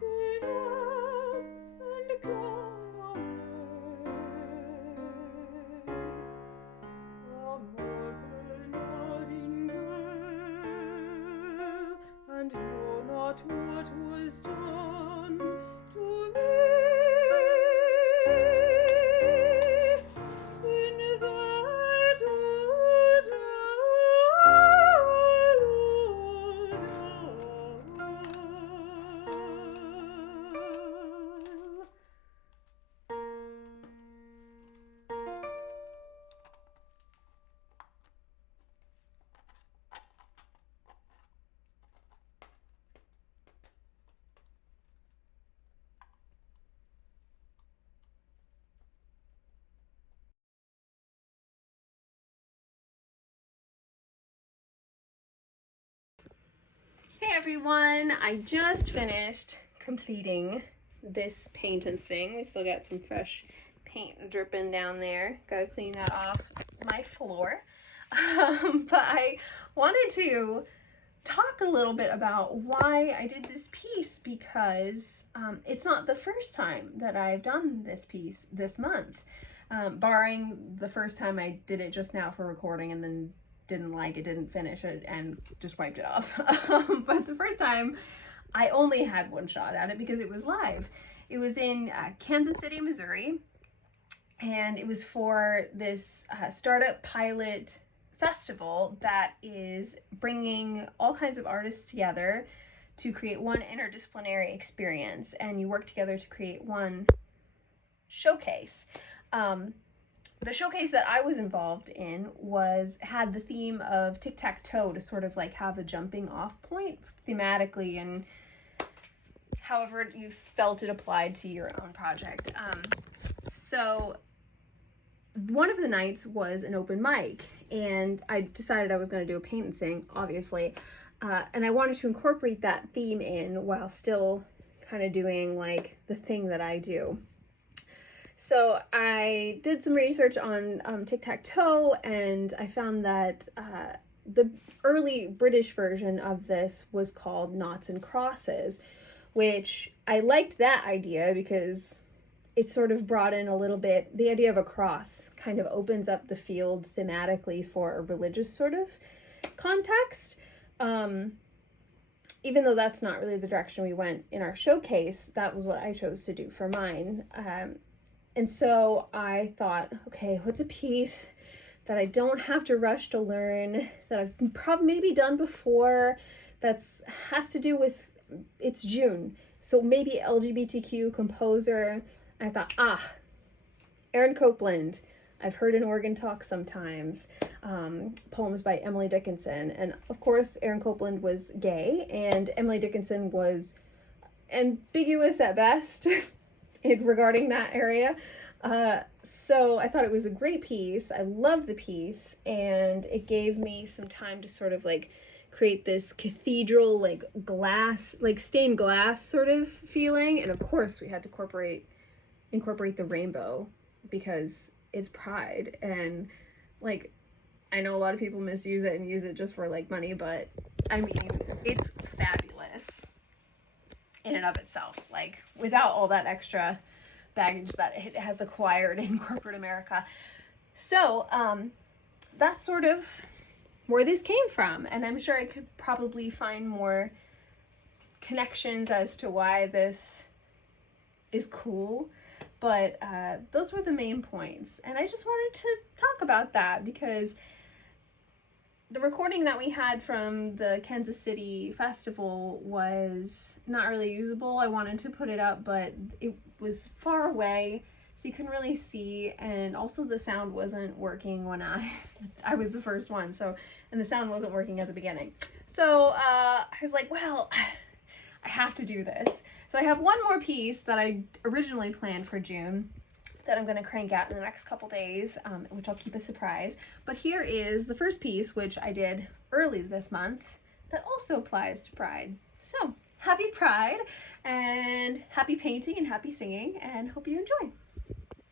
Listen up and come away. Amor and know not what was done to me in that old Hey everyone, I just finished completing this paint and sing. We still got some fresh paint dripping down there. Gotta clean that off my floor. But I wanted to talk a little bit about why I did this piece, because it's not the first time that I've done this piece this month. Barring the first time I did it just now for recording and then didn't like it, didn't finish it, and just wiped it off. But the first time I only had one shot at it because it was live. It was in Kansas City, Missouri, and it was for this startup pilot festival that is bringing all kinds of artists together to create one interdisciplinary experience, and you work together to create one showcase. The showcase that I was involved in had the theme of tic-tac-toe to sort of like have a jumping off point thematically, and however you felt it applied to your own project. So one of the nights was an open mic, and I decided I was going to do a paint and sing, obviously, and I wanted to incorporate that theme in while still kind of doing like the thing that I do. So I did some research on tic-tac-toe, and I found that the early British version of this was called Noughts and Crosses, which I liked that idea because it sort of brought in a little bit, the idea of a cross kind of opens up the field thematically for a religious sort of context. Even though that's not really the direction we went in our showcase, that was what I chose to do for mine. And so I thought, okay, what's a piece that I don't have to rush to learn, that I've probably maybe done before, that has to do with, it's June, so maybe LGBTQ composer. I thought, Aaron Copland. I've heard an organ talk sometimes, poems by Emily Dickinson. And of course, Aaron Copland was gay, and Emily Dickinson was ambiguous at best regarding that area. So I thought it was a great piece. I loved the piece, and it gave me some time to sort of like create this cathedral, like glass, like stained glass sort of feeling. And of course we had to incorporate the rainbow because it's Pride, and like I know a lot of people misuse it and use it just for like money, but I mean, it's fabulous in and of itself, like without all that extra baggage that it has acquired in corporate America. So that's sort of where this came from, and I'm sure I could probably find more connections as to why this is cool, but those were the main points, and I just wanted to talk about that because the recording that we had from the Kansas City Festival was not really usable. I wanted to put it up, but it was far away, so you couldn't really see, and also the sound wasn't working when I was the first one, so, and the sound wasn't working at the beginning. So I was like, well, I have to do this. So I have one more piece that I originally planned for June that I'm going to crank out in the next couple days, which I'll keep a surprise. But here is the first piece, which I did early this month, that also applies to Pride. So happy Pride, and happy painting, and happy singing, and hope you enjoy.